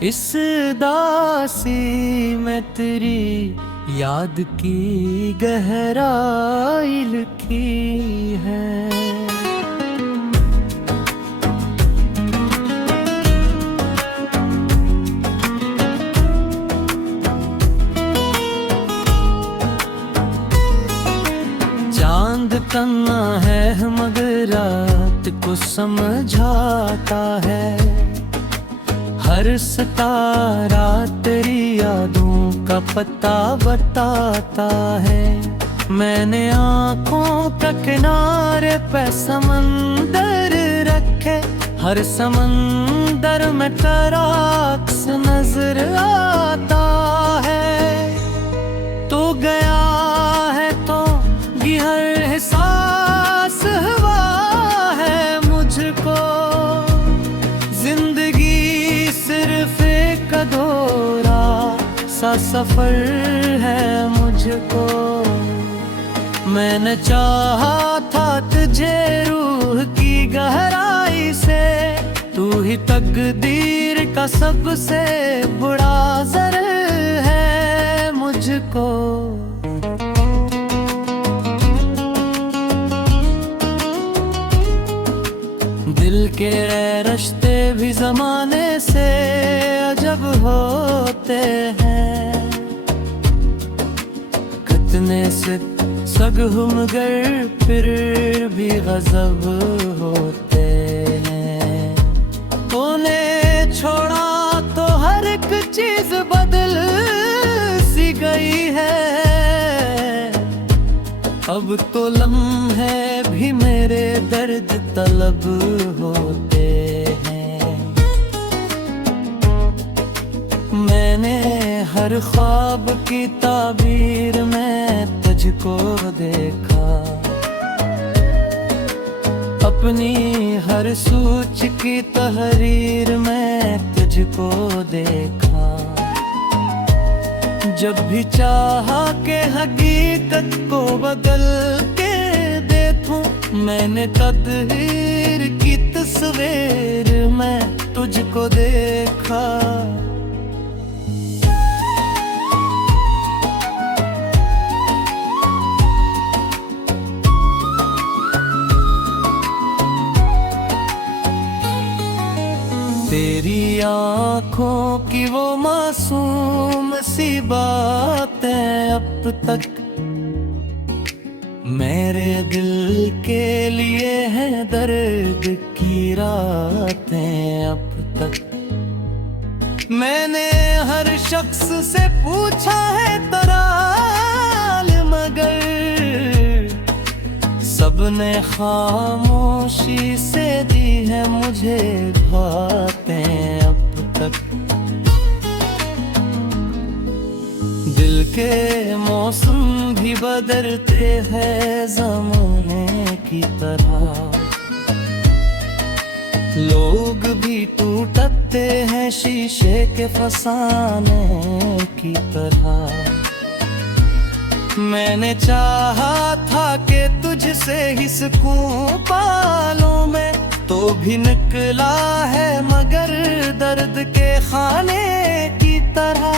इस दासी में तेरी याद की गहराई लिखी है। चांद तन्ना है मगर रात को समझाता है। हर सितारा तेरी यादों का पता बताता है। मैंने आँखों का किनारे पे समंदर रखे, हर समंदर में तेरा अक्स नजर आता है। तो गया है तो हर एहसास हुआ है मुझको, जिंदगी सिर्फ एक अधूरा सा सफर है मुझको। मैंने चाहा था तुझे रूह की गहराई से, तू ही तकदीर का सबसे बड़ा ज़र है मुझको। दिल के रिश्ते भी ज़माने से अजब होते हैं। कितने से सग मगर फिर भी गजब होते हैं। तूने छोड़ा तो हर एक चीज बदल सी गई है। अब तो लम्हे भी मेरे दर्द तलब होते हैं। मैंने हर ख्वाब की ताबीर में तुझको देखा, अपनी हर सोच की तहरीर में तुझको देखा। जब भी चाहा के हकीकत को बदल के देखूं, मैंने तकदीर की तस्वीर में तुझको देखा। तेरी आँखों की वो मासूम सी बातें अब तक मेरे दिल के लिए हैं दर्द की रातें अब तक। मैंने हर शख्स से पूछा है तराल, मगर सबने खामोशी से दी है मुझे बातें अब तक। दिल के मौसम भी बदलते हैं ज़माने की तरह, लोग भी टूटते हैं शीशे के फसाने की तरह। मैंने चाहा था कि तुझसे ही सुकून पालूं मैं, तो भी निकला है मगर दर्द के खाने की तरह।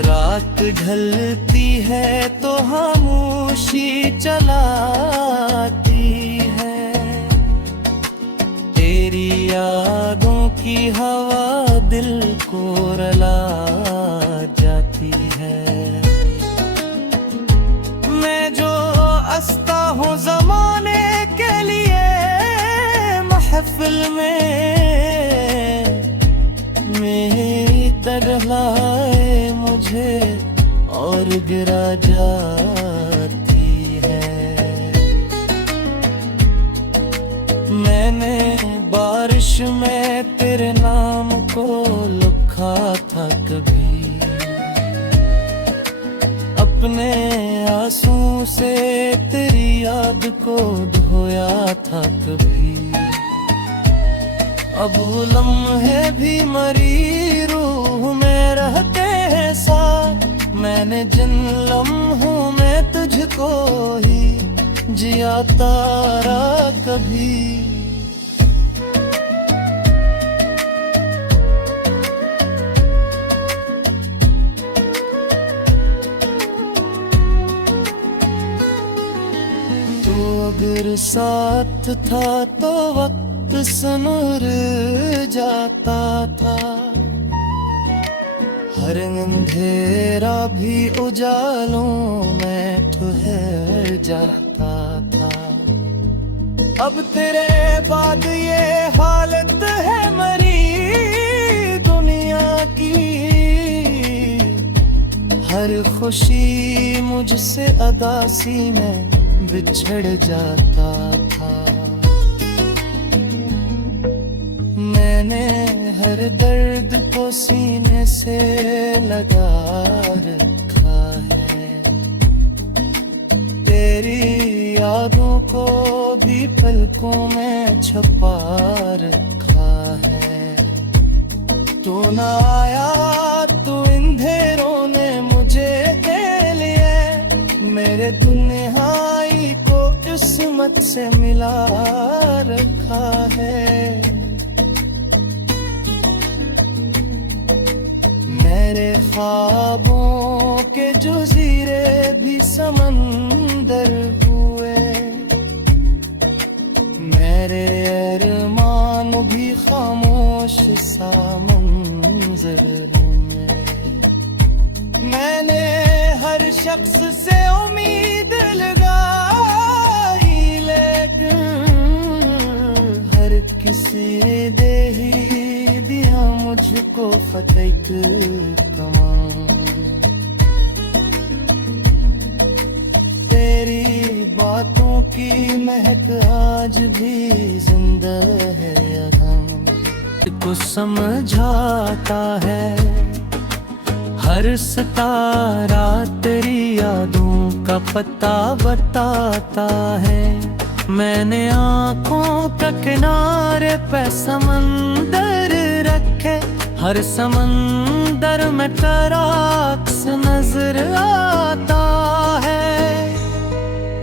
रात ढलती है तो खामोशी चलाती है, तेरी यादों की हवा दिल को रुला जाती है। मैं जो हंसता हूँ ज़माने के लिए महफिल में, मेरी तगलाए मुझे और गिरा जाती है। मैंने बारिश में तेरे नाम को लिखा था कभी, अपने आंसू से तेरी याद को धोया था कभी। अब वो लम्हे भी मरी रूह में रहते हैं साथ, मैंने जिन लम्हों में तुझको ही जिया तारा कभी। तो अगर साथ था तो वक्त सुनर जाता था, हर अंधेरा भी उजालों में ठहर जाता था। अब तेरे बाद ये हालत है मरी दुनिया की, हर खुशी मुझसे अदासी में बिछड़ जाता था। मैंने हर दर्द को सीने से लगा रखा है, तेरी यादों को भी पलकों में छुपा रखा है। तू ना आया तो अंधेरों ने मुझे दे लिए, मेरे दुनियाई को किस्मत से मिला रखा है। मेरे ख्वाबों के जज़ीरे भी समंदर हुए, मेरे अरमान भी खामोश सा मंज़र हुए। मैंने हर शख्स से उम्मीद लगाई, लेकिन हर किसी ने दे ही दिया मुझको फतेह कमान। तेरी बातों की महक आज भी जिंदा है यहाँ, को समझाता है हर सितारा, तेरी यादों का पता बताता है। मैंने आँखों का किनारे पे समंदर रखे, हर समंदर में तराक्स नजर आता है।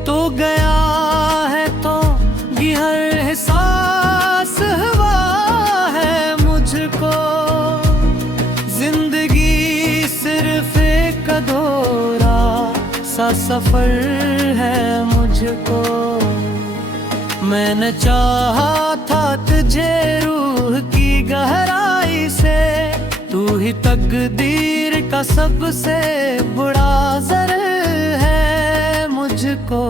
तो गया है तो ये हर एहसास हुआ है मुझको, जिंदगी सिर्फ एक अधूरा सा सफर है मुझको। मैंने चाहा था तुझे रूह की गहराई से, तू ही तकदीर का सबसे बड़ा ज़र है मुझको।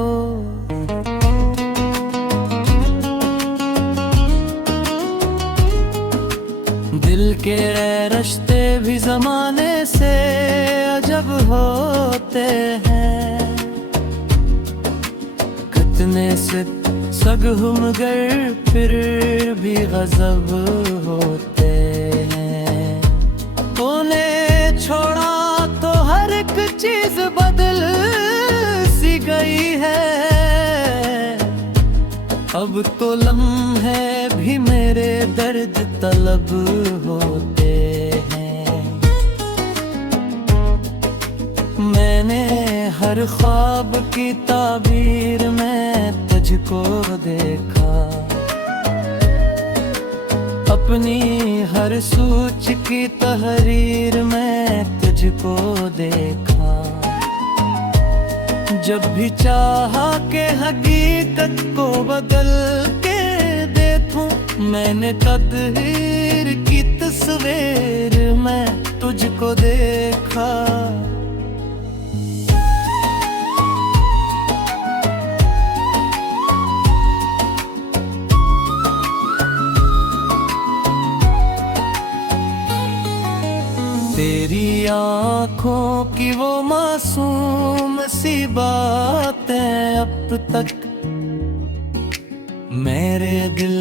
दिल के रिश्ते भी ज़माने से अजब होते हैं, कितने से सगहुमगर फिर भी गजब होते हैं। तूने छोड़ा तो हर एक चीज बदल सी गई है, अब तो लम्हे भी मेरे दर्द तलब होते हैं। मैंने हर ख्वाब की ताबीर में तुझको देखा, अपनी हर सोच की तहरीर में तुझको देखा। जब भी चाहा के हकीकत को बदल के देखूं, मैंने तकदीर की तस्वीर में तुझको देखा। तेरी आँखों की वो मासूम सी बातें अब तक मेरे दिल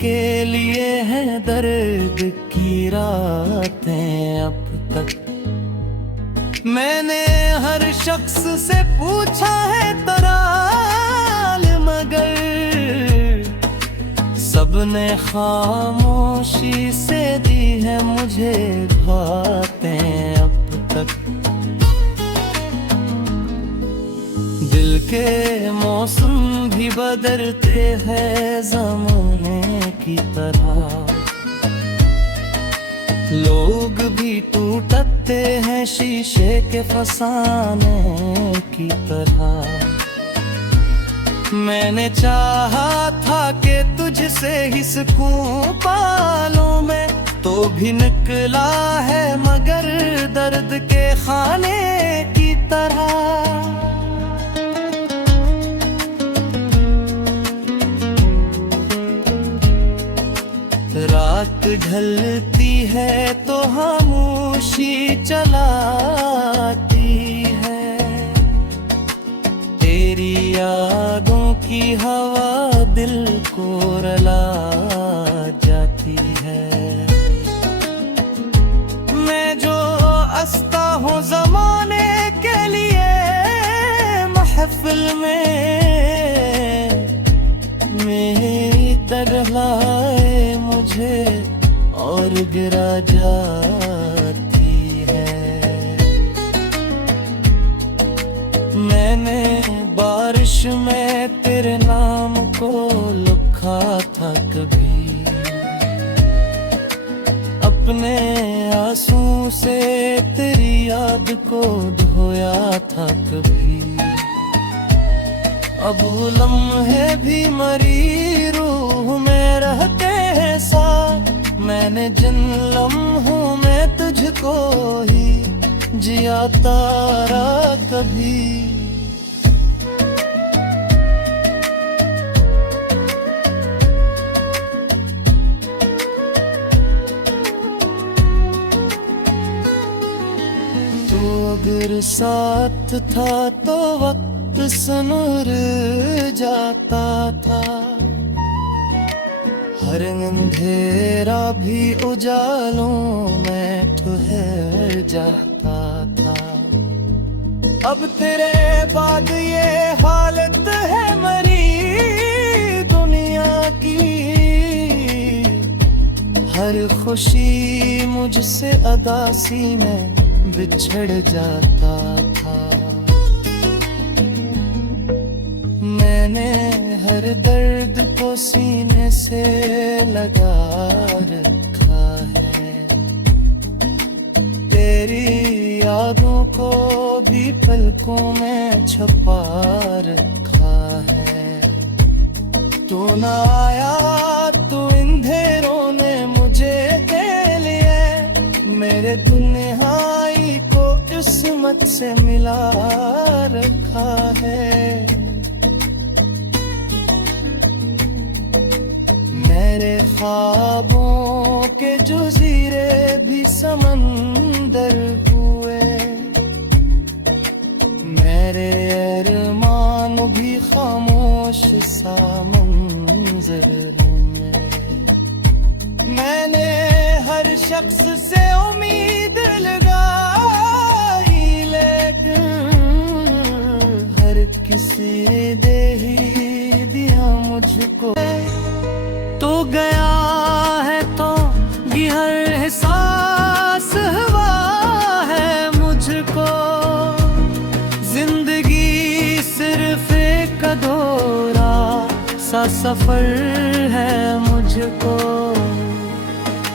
के लिए हैं दर्द की रातें अब तक। मैंने हर शख्स से पूछा है तराल, मगर सबने खामोशी से दी है मुझे बातें अब तक। दिल के मौसम भी बदलते हैं ज़माने की तरह, लोग भी टूटते हैं शीशे के फसाने की तरह। मैंने चाहा था कि तुझसे ही सुकून पालूं मैं, तो भी निकला है मगर दर्द के खाने की तरह। रात ढलती है तो खामोशी चलाती है, तेरी यादों की हवा दिल को रुला जाती है। मैं जो हंसता हूँ ज़माने के लिए महफिल में, मेरी तरह मुझे और गिरा जाती है। मैंने बारिश में तेरे नाम को लिखा था कभी, अपने आंसू से तेरी याद को धोया था कभी। अब वो लम्हे भी मरी रूह में रहते हैं साथ, मैंने जिन लम्हों में तुझको ही जिया तारा कभी। तू अगर साथ था तो वक्त सुनर जाता था, हर अंधेरा भी उजालों में ठहर जाता था। अब तेरे बाद ये हालत है मरी दुनिया की, हर खुशी मुझसे अदासी में बिछड़ जाता था। मैंने हर दर्द को सीने से लगा रखा है, तेरी यादों को भी पलकों में छुपा रखा है। तू ना आया तो अंधेरों ने मुझे दे लिए, मेरे दुनियाई को किस्मत से मिला रखा है। मेरे ख्वाबों के जज़ीरे भी समंदर हुए, मेरे अरमान भी खामोश सा मंजर हुए। मैंने हर शख्स से उम्मीद लगाई, लेकिन हर किसी ने दे ही दिया मुझको। तो गया है तो ये हर एहसास हुआ है मुझको, जिंदगी सिर्फ एक अधूरा सा सफर है मुझको।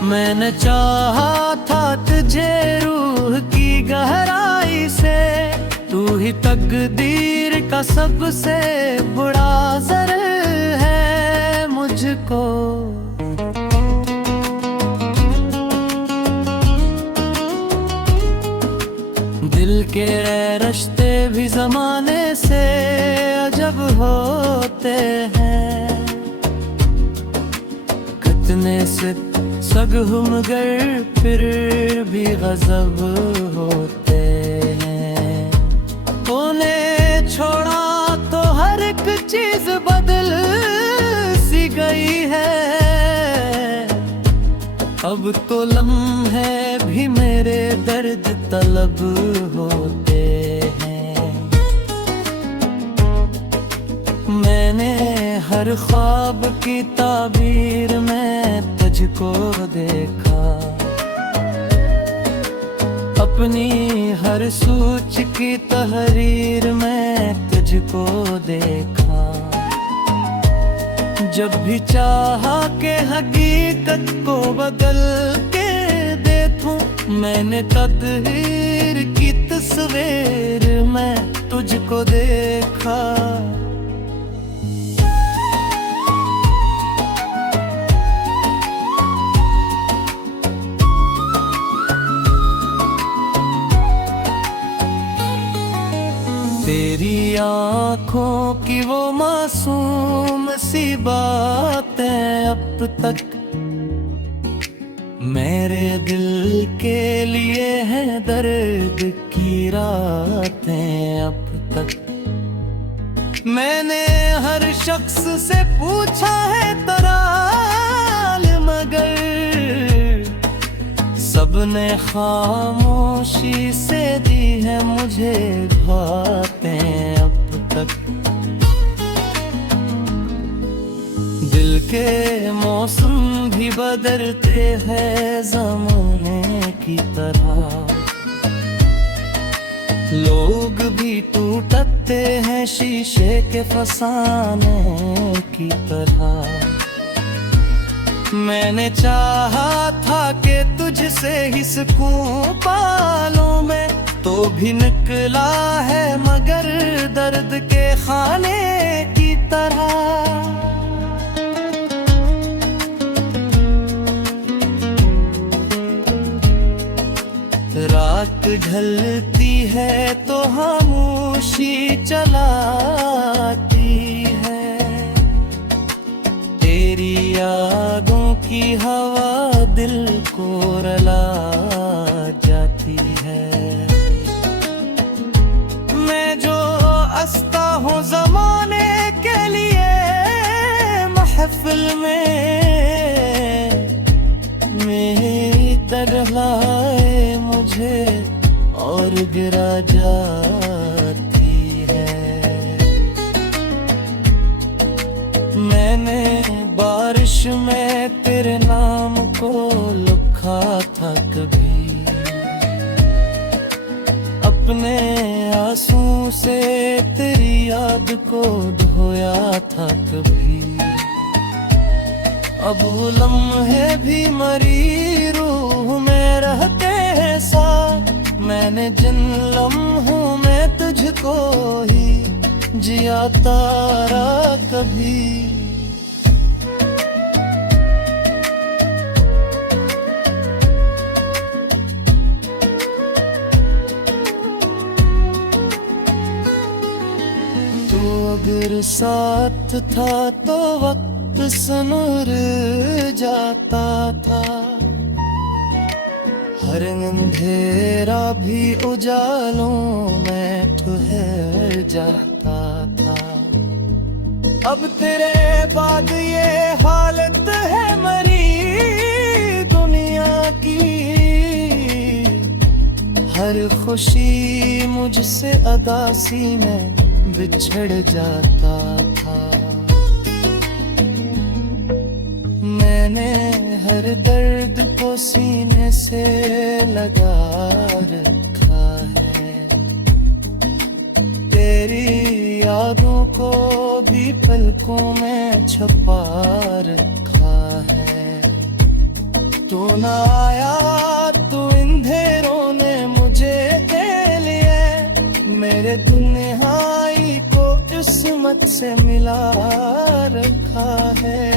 मैंने चाहा था तुझे रूह की गहराई से, तू ही तकदीर का सबसे बड़ा ज़र है मुझको। दिल के रिश्ते भी ज़माने से अजब होते हैं, कितने से सगहुम गर फिर भी गजब होते हैं। तूने छोड़ा तो हर एक चीज बदल सी गई है, अब तो लम्हे भी मेरे दर्द तलब होते हैं। मैंने हर ख्वाब की ताबीर में तुझको देखा, अपनी हर सोच की तहरीर में तुझको देखा। जब भी चाहा के हकीकत को बदल के देखूं, मैंने तकदीर की तस्वीर में तुझको देखा। तेरी आँखों की वो मासूम सी बातें अब तक मेरे दिल के लिए हैं दर्द की रातें अब तक। मैंने हर शख्स से पूछा है तराल, मगर सबने खामोशी से दी है मुझे बातें अब तक। दिल के मौसम भी बदलते हैं ज़माने की तरह, लोग भी टूटते हैं शीशे के फसाने की तरह। मैंने चाहा था कि तुझसे ही सुकून पालूं मैं, तो भी निकला है मगर दर्द के खाने की तरह। रात ढलती है तो खामोशी चलाती है, तेरी यादों की हवा दिल को रुला जाती है। मैं जो हंसता हूँ ज़माने के लिए महफिल में, मेरी तरह मुझे और गिरा जाती है। मैंने बारिश में तेरे नाम को लिखा था कभी, अपने आंसू से तेरी याद को धोया था कभी। अब वो लम्हे भी मरी रूह में रहते हैं साथ, मैंने जिन लम्हों में तुझको ही जिया तारा कभी। तू अगर साथ था तो वक्त सुनुर जाता था, हर अंधेरा भी उजालों में ठहर जाता था। अब तेरे बाद ये हालत है मरी दुनिया की, हर खुशी मुझसे अदासी में बिछड़ जाता था। मैंने हर दर्द को सीने से लगा रखा है, तेरी यादों को भी पलकों में छुपा रखा है। तू न आया तो अंधेरों ने मुझे दे लिए, मेरे दुनियाई को किस्मत से मिला रखा है।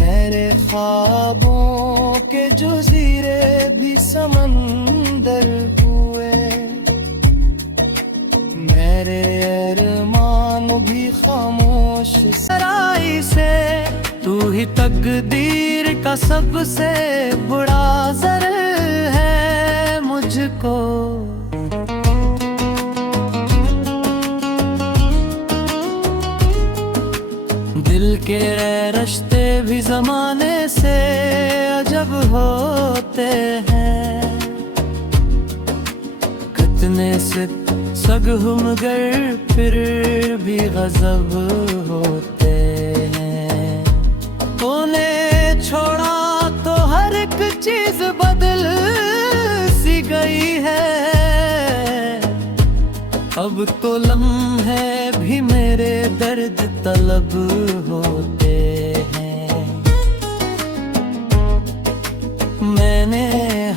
मेरे ख्वाबों के जज़ीरे भी समंदर हुए, मेरे अरमान भी खामोश सराई से। तू ही तकदीर का सबसे बड़ा ज़र है मुझको। दिल के रिश्ते भी ज़माने से अजब होते हैं, कितने से सगहु मगर फिर भी गजब होते हैं। तूने छोड़ा तो हर बदल सी गई है। अब तो लम्हे भी मेरे दर्द तलब होते हैं। मैंने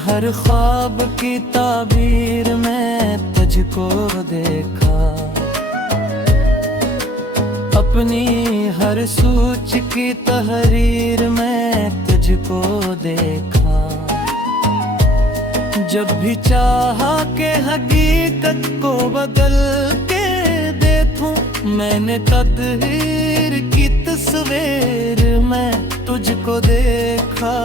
हर ख्वाब की ताबीर में तुझको देखा, अपनी हर सोच की तहरीर में तुझको देखा। जब भी चाहा के हकीकत को बदल के देखूं, मैंने तकदीर की तस्वीर में तुझको देखा।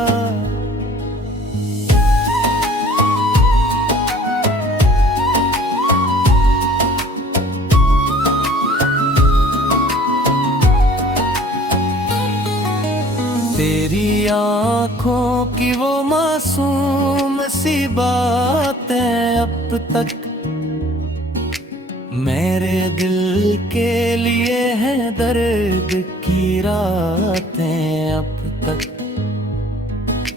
तेरी आँखों की वो मासूम सी बातें अब तक मेरे दिल के लिए हैं दर्द की रातें अब तक।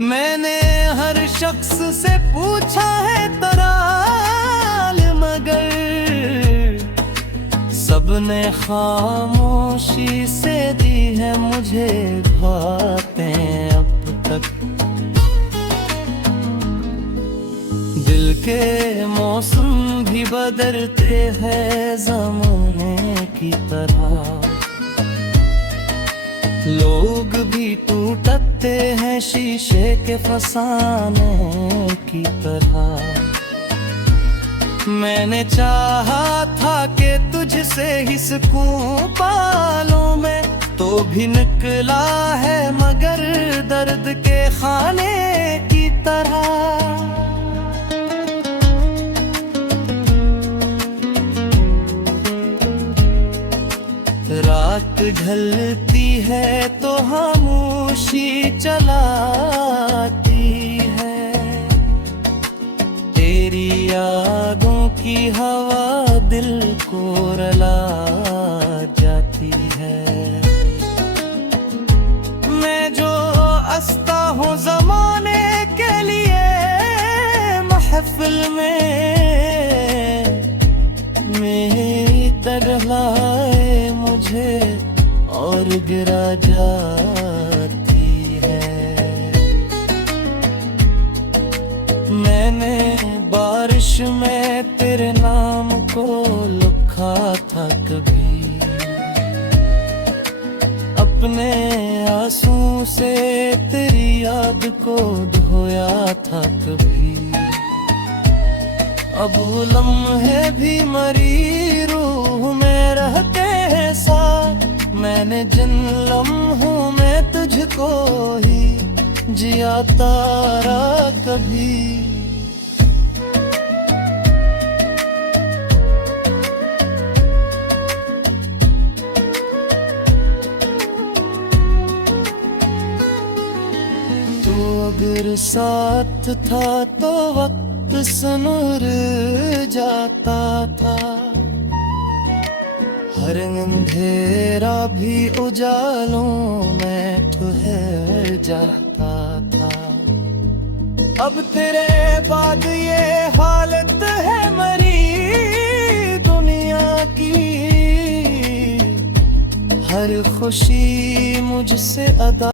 मैंने हर शख्स से पूछा है तराल, मगर सबने खामोशी से दी है मुझे बातें अब तक। दिल के मौसम भी बदलते हैं ज़माने की तरह, लोग भी टूटते हैं शीशे के फसाने की तरह। मैंने चाहा था कि तुझसे ही सुकून पालूं मैं, तो भी निकला है मगर दर्द के खाने की तरह। रात ढलती है तो खामोशी चलाती है, तेरी यादों की हवा दिल को रुला जाती है। मैं जो हंसता हूँ ज़माने के लिए महफिल में, मेरी तगलाए मुझे और गिरा जाती है। मैंने बारिश में तेरे नाम को लिखा था कभी, अपने आंसू से तेरी याद को धोया था कभी। अब वो लम्हे भी मरी रूह में रहते हैं साथ, मैंने जिन लम्हों में तुझको ही जिया तारा कभी। तू अगर साथ था तो वक्त सुनर जाता था, हर अंधेरा भी उजालों में ठहर जाता था। अब तेरे बाद ये हालत है मरी दुनिया की, हर खुशी मुझसे अदा